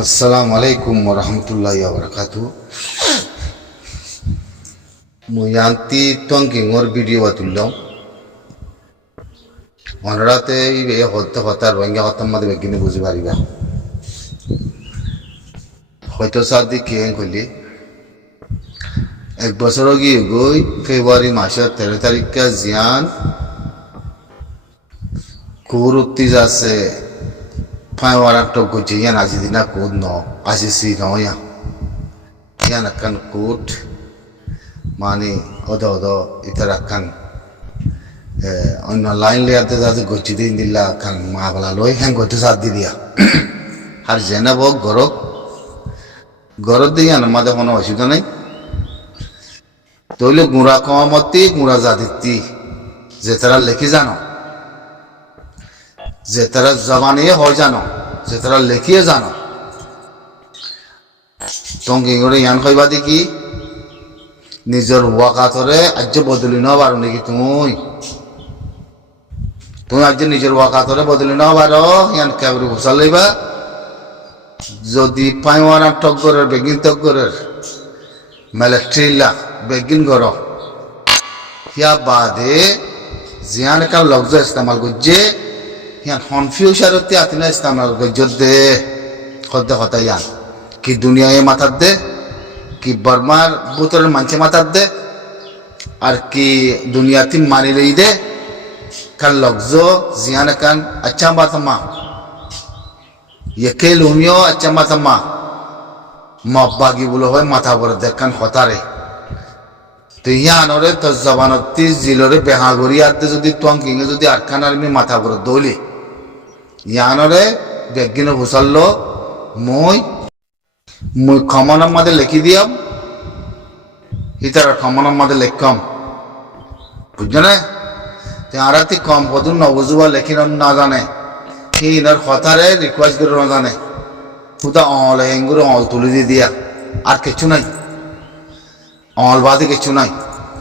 আসসালামু আলাইকুম ওরহমতুল্লাহি ওবরাকাতু মুই আন্তি টঙ্কিংর ভিডিও তুললাম অনরাতে এই হতে হতার রোহিঙ্গা হতার মধ্যে বেগিনে বুঝি পারিবা হয়তো সাদি কে কইলি 1 বছর গিয়ে গই ফেব্রুয়ারি মাসের 13 তারিখে জিয়ান কুরুত্তি যাচ্ছে ফাইওয়ারা তো গজি ইয়ান আজি দিনা কোদ ন আজি সি নয়া ইয়ান আকান কোট মানে অদ ইতারাকান অন্য লাইন লিয়াতে যাতে গজি দিন দিলা কান মা বলা লই হ্যাঁ গজি সাত দি দিয়া আর জেনা বক গরত দিয়ে আমাদের কোনো অসুবিধা নেই তৈলে গুঁড়া কমতি গুঁড়া জাদিতি যে তারা লেখি জানো যে তারা জবানিয়ে হয় জানো যে তারা লেখিয়ে জানো টঙ্কি করে ইয়ান কইবা দেখি নিজের ওয়াকাতরে আজ বদলি ন পারো নাকি তুমি আজ নিজের ওয়াকাতরে বদলি ন পারো ইয়ান কেবরি ঘুষা লইবা যদি পাইওয়ারা টগরের বেগিন টগরের মেলেট্রিলা বেগিন গর ইয়া বাদে জিয়ান কাল লফজ ইস্তেমাল করছে ইয়ান কনফিউশারতে আতিনা ইস্তেমাল করছে দে কদ্দে কথা ইয়ান কি দুনিয়ায় মাথার দে কি বর্মার বুতরের মানছে মাথার দে আর কি দুনিয়াতে মানি লই দে কাল লফজ জিয়ান কান আচ্ছা বাতমা ये लुमियो अच्छा मतमा मब्बागी बोलो है माथा पर देखन होतारे तो यहाँ नोरे तो जबानती जिलोरे बेहागुरी आते जो दी टंकिंग जो दी अरकानार में माथा पर दोली यहाँ नोरे बेगिनो घुसल्लो मुई खमन मध्य लिखी दिया इतर खमन मध्य लिखम बुझे ना त्यारा ती कम होदु न बुझुवा लेकिन ना जाने ইনার কথারে রিকোয়েস্ট করে না জানে খুদা অল হেঙ্গুর অল তুলে দিয়ে দিয়া আর কিছু নাই অল বাদে কিছু নাই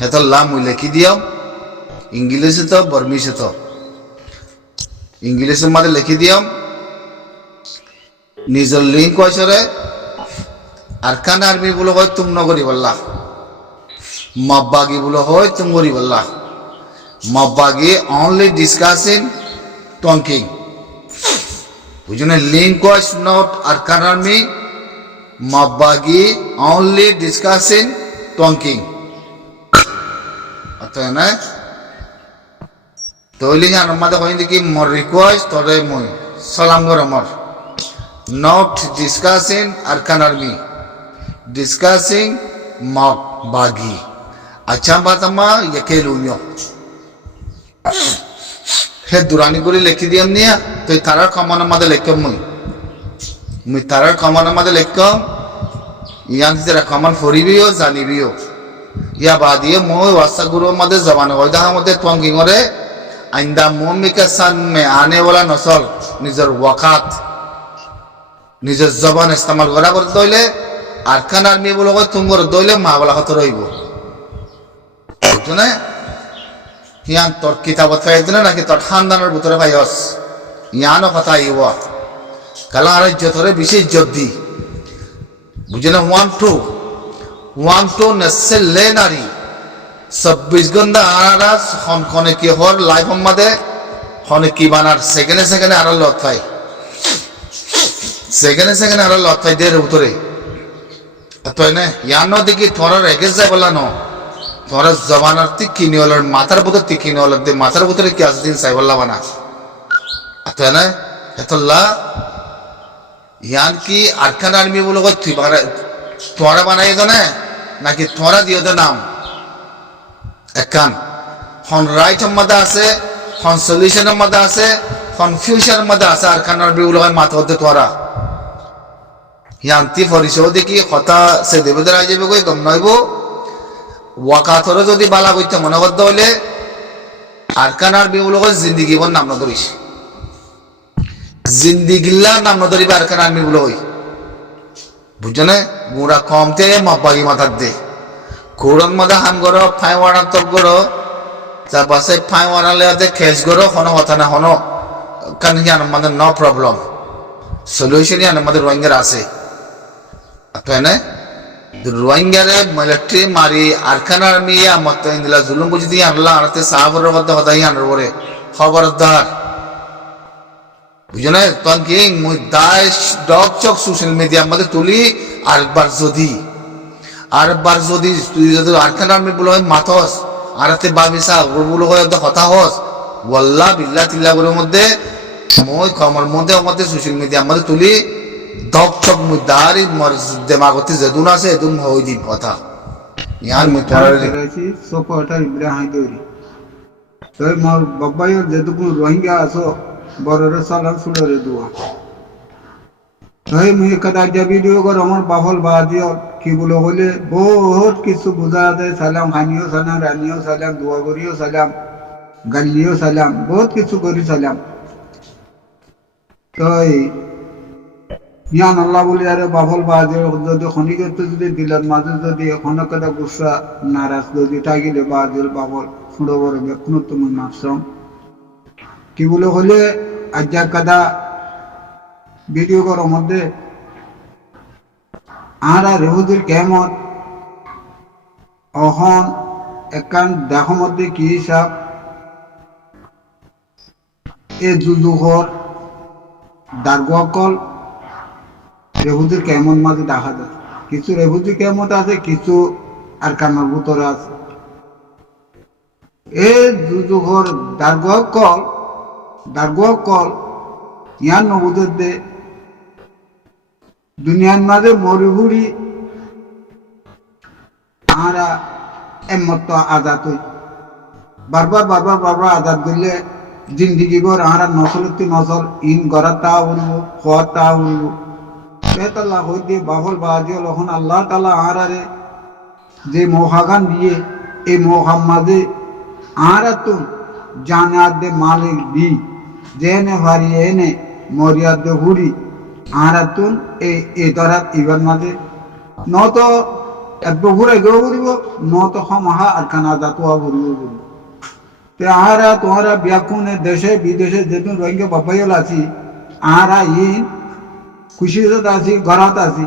এত লাম মুই লিখি দিও ইংলিশে তো বর্মিশে তো ইংলিশের মধ্যে লিখি দিও নিজের লিঙ্ক কইছরে আরকান আর্মি বলে হয় তুম নগরি বললা মব্বাগি বলে হয় তুম গরি বললা মব্বাগি অনলি ডিসকাসিং টঙ্কিং বুঝুন link was not Arakan army মব্বাগি অনলি ডিসকাসিং টঙ্কিং অতএব না তৈলি জান মাদে কই দেখি মোর রিকোয়েস্ট তোরে মই সালাম গর মোর not discussing Arakan army discussing মব্বাগি আচ্ছা বাতমা ইকেলুমিও হে দুরানি করে লিখি দিয়াম নিয়া তো তারার কমানোর মধ্যে লিখম মুই তারার কমানোর মধ্যে লিখম ইয়ান যারা কমান ফরিবিও জানিবিও ইয়া বাদিয়ে মই ওয়াসা গুরুর মধ্যে জবান হয় দাহার মধ্যে টঙ্কিং করে আইন্দা মুমিকা সান মে আনে ওয়ালা নসল নিজের ওয়াকাত নিজের জবান ইস্তেমাল করা করতে হইলে আরকান আর্মি বলে কয় তুমি করে দইলে মা বলা কথা রইব বুঝছো না ইয়ান তোর কিতাবত খাই দিলে নাকি তোর খানদানের ভিতরে ভাইস ইয়ানও কথা আইব কালা আর যতরে বিশেষ জব্দি বুঝে না 1 নেসে লে নারী 26 ঘন্টা আরা খনে কি হর লাইফ মধ্যে খনে কি বানার সেকেন্ডে আরো লতাই সেকেন্ডে আরো লতাই দের ভিতরে তাই না ইয়ানো দেখি তোর রেগে যায় বলা ন তোরা জবানার তিকিনি হলার মাথার ভিতর তিকিনি হলার দে মাথার ভিতরে কি আছে দিন সাইবল্লা বানা তাই না এতল্লা ইয়ান কি আরকান আর্মি বলে তুই তোরা বানাই দো না নাকি তোরা দিও দে নাম একান হন রাইট মধ্যে আছে হন সলিউশনের মধ্যে আছে কনফিউশনের মধ্যে আছে আরকান আর্মি বলে মাথা হতে তোরা ইয়ান্তি ফরিসও দেখি কথা সে দেবদের আই যাবে কই গম নইব ওয়াকাতরে যদি বালা করতে মনে করতে হইলে আরকান আর্মি বলে জিন্দিগি বল নাম ধরিস জিন্দিগিল্লা নাম ধরিবে আরকান আর্মি বলে ওই বুঝছো না গুড়া কমতে মব্বাগি মাথার দে কোরআন মাদা হাম করো ফাইওয়ারা তক করো তার পাশে ফাইওয়ারা লেয়াতে খেস করো হনো কথা না হনো কান জান মানে নো প্রবলেম সলিউশনই আমাদের রোহিঙ্গার আছে তাই না রোহিঙ্গারে মিলিটারি মারি আরখান আর্মি আমত ইন্দিলা জুলুম বুঝি দিয়ে আনলা আনতে সাহাবরের মধ্যে হতাই আনার পরে খবরদার বুঝো না তখন কি মুই দাস ডক চক সোশ্যাল মিডিয়ার মধ্যে তুলি আরেকবার যদি তুই যদি আরখান আর্মি বলে হয় মাথস আরাতে বাবিসা বলে হয় হতা হস ওয়াল্লাহ বিল্লাহ তিল্লাহর মধ্যে মই কমর মধ্যে সোশ্যাল মিডিয়ার মধ্যে তুলি দক চক মুই দাঁড়ি দেমাগতে যেদুন আছে এদুন হই দিন কথা ইয়ার মুই করাইছি সপোর্টার ইব্রাহিম দৌরি তো মোর বাবাইর যেটুকু রোহিঙ্গা আছো বড়রে সালাম সুলরে দুয়া তাই মুই কদা যে ভিডিও কর আমার বাহল বাদিও কি বলে হলে বহুত কিছু বুঝা যায় সালাম হানিও সালাম রানিও সালাম দোয়া করিও সালাম গালিও সালাম বহুত কিছু করি সালাম তাই ইয়ান আল্লাহ বলি আরে বাহল বাদিও যদি খনিকত যদি দিলার মাঝে যদি খনকদা গুসা নারাজ যদি থাকিলে বাদিল বাহল সুড়ো বড় বেকুন তুমি মাপসম কি বলে হলে আজ্জা কাদা ভিডিও করার মধ্যে আরা রেহুদুল কেমত অহন একান দেখো মধ্যে কি হিসাব এ যুযুহর দার্গকল রেহুদুল কেমন মাঝে দেখা যায় কিছু রেহুদুল কেমত আছে কিছু আর কানার ভিতরে আছে এ যুযুহর দার্গকল ইয়ান নবুদের দে দুনিয়ার মাঝে মরুভুরি আরা এমত আজাদ হই বারবার আজাদ করলে জিন্দিগি ভর আরা নসলতি নসল ইন গড়া তা উড়ব খোয়া তা উড়ব বেতাল্লাহ হই দিয়ে বাহল বাজিও লখন আল্লাহ তালা আরারে যে মহাগান দিয়ে এই মহাম মাঝে আরা তো জানার দে মালিক দি জেনে ভারি এনে মরিয়াদ হুড়ি আরাতুন এই দরাত ইবার মাঝে নত ঘুরে গেও ঘুরিব নত হমাহা আর খানা জাতুয়া ঘুরিব ঘুরিব তে আরা তোমরা ব্যাকুনে দেশে বিদেশে যেদিন রোহিঙ্গা বাবাইল আছি আরা ইন খুশিত আছি ঘরাত আছি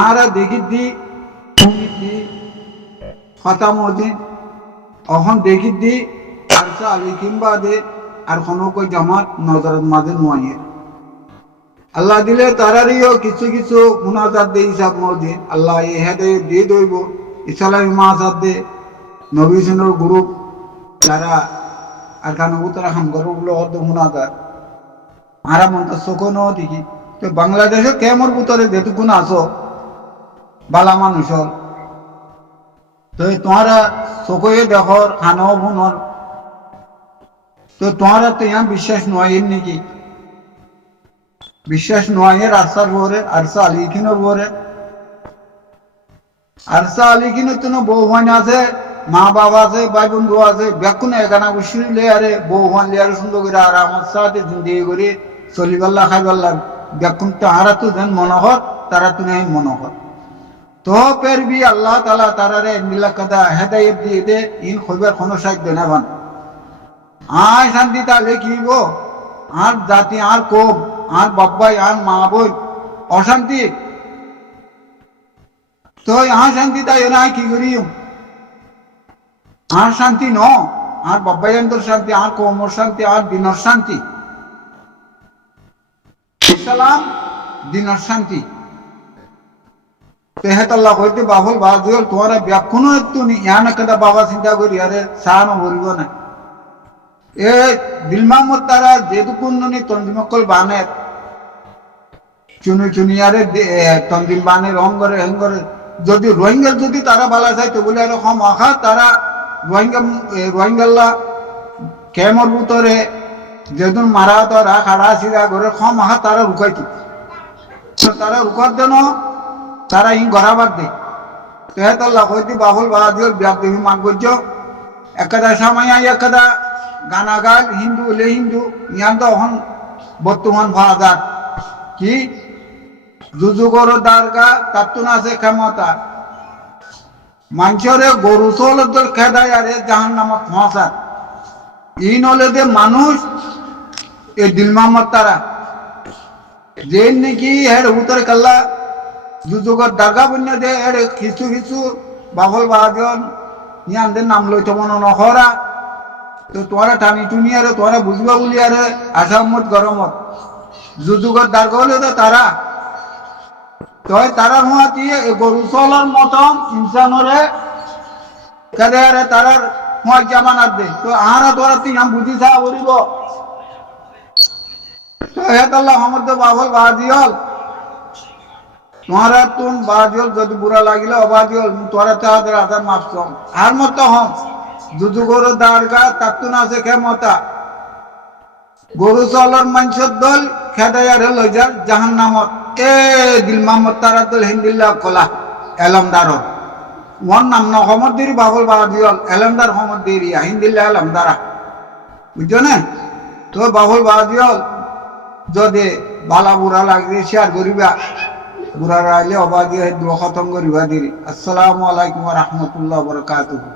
আরা দেখি দি খতাম দিন অহন দেখি দি আরসা আলী কিংবা দে আর কোনো কই জামাত নজরের মাঝে নোয়াইয়ে আল্লাহ দিলে তারারিও কিছু কিছু মুনাজাত দে হিসাব মসজিদ আল্লাহ এ হেদে দিয়ে দইব ইসলামী মাসাদ দে নবীসিনের গ্রুপ যারা আর কানো উত্তরা হাম গরুগুলো অর্ধ মুনাজাত আরা মনটা শোকনও দেখি তো বাংলাদেশে কেমর ভিতরে যেটুকুন আসো বালা মানুষর তো তোমারা চোখে দেখর খানো বুনর তো তোমারা তো ইয়া বিশ্বাস নয় নাকি বিশ্বাস নয় আরসার বরে আরসা আলিখিনের বরে আরসা আলিখিনের তো বউ ভাই আছে মা বাবা আছে ভাই বন্ধু আছে ব্যাকুন এখানা বসিলে আরে বউ ভাই লিয়ারে সুন্দর করে আর আমার সাথে জিন্দিগি করে চলিবাল্লা খাইবাল্লা ব্যাকুন তো আরা তো যেন মনোহর তারা তো নেই মনোহর তো পের বি আল্লাহ তালা তারারে মিলা কাদা হেদায়ত দিয়ে দে ইন খবর কোনো সাহিত্য না বান আয় শান্তি তাহলে কি গো আর জাতি আর কোপ আর বাব্বাই আর মা বই অশান্তি তো আর শান্তি তাই না কি করি আর শান্তি ন আর বাব্বাই আন্তর শান্তি আর কোমর শান্তি আর দিনর শান্তি ইসলাম দিনর শান্তি তেহাতাল্লাহ হইতে বাবুল বাজুল তোমার ব্যাকুনো একটু ইয়ান একটা বাবা চিন্তা করি আরে সাহানো বলব না এ দিলমামত তারা যেটুকুন তঞ্জিমকল বানের চুনি আরে তঞ্জিম বানের অঙ্গরে অঙ্গরে যদি রোহিঙ্গার যদি তারা বালা চাইতো বলে এরকম আখা তারা রোহিঙ্গাল্লা কেমর ভিতরে যেদিন মারা তারা খাড়া সিরা করে খম আহা তারা রুকাইতো তারা রুকার দেন তারা ই গড়াবার দে তেহাতাল্লাহ হইতে বাহুল বাহাদিও ব্যাগ দেবী মান করছ একদা সময় একদা গানা গাল হিন্দু হলে হিন্দু ইয়ান তো এখন বর্তমান ভাজার কি যুযুগর দারগা তার তো না আছে ক্ষমতা মানুষরে গরু চৌলদল খেদায় আরে জাহান নামত ফসা ই নলে দে মানুষ এ দিল মোহাম্মদ তারা যে নাকি হেড উত্তর কাল্লা যুযুগর দাগা বন্য দে হেড কিছু কিছু বাবল বাজন ইয়ানদের নাম লইতো মনে নহরা তো তোরা টানি টুনি আরে তোরা বুঝবা বলি আরে আসামত গরমত যুযুগর দাগা হলে তো তারা তই তারা হুয়াতি গরু চলার মতন ইনসানরে কাদে আরে তারার হুয়া জামানাত দে তো আহারা তোরা তুই আম বুঝি চা বলিব তো হেতাল্লাহ আমার তো বাবল বাজিয়ল তোমারা তুম বাজিয়ল যদি বুড়া লাগিলে অবাজিয়ল তোরা তাদের আধার মাপছ আর মতো হম যুযুগর দারগা তাত্তুন আছে ক্ষমতা গরু চলার মানুষের দল খেদাইয়ারে লই যা জাহান নামত এ দিল মাহমদ তারা দল হিন্দিল্লা কলা এলমদারত ওয়ান নাম ন হমদ দেরি বাবল বাজিয়ল এলমদার হমদ দেরি হিন্দিল্লা এলমদারা বুঝছো না তো বাবল বাজিয়ল যদি বালা বুড়া লাগবে শেয়ার করিবা বুড়া রাইলে অবাদি দোয়া খতম করিবা দিরি। আসসালামু আলাইকুম ওয়া রাহমাতুল্লাহি ওয়া বারাকাতুহু।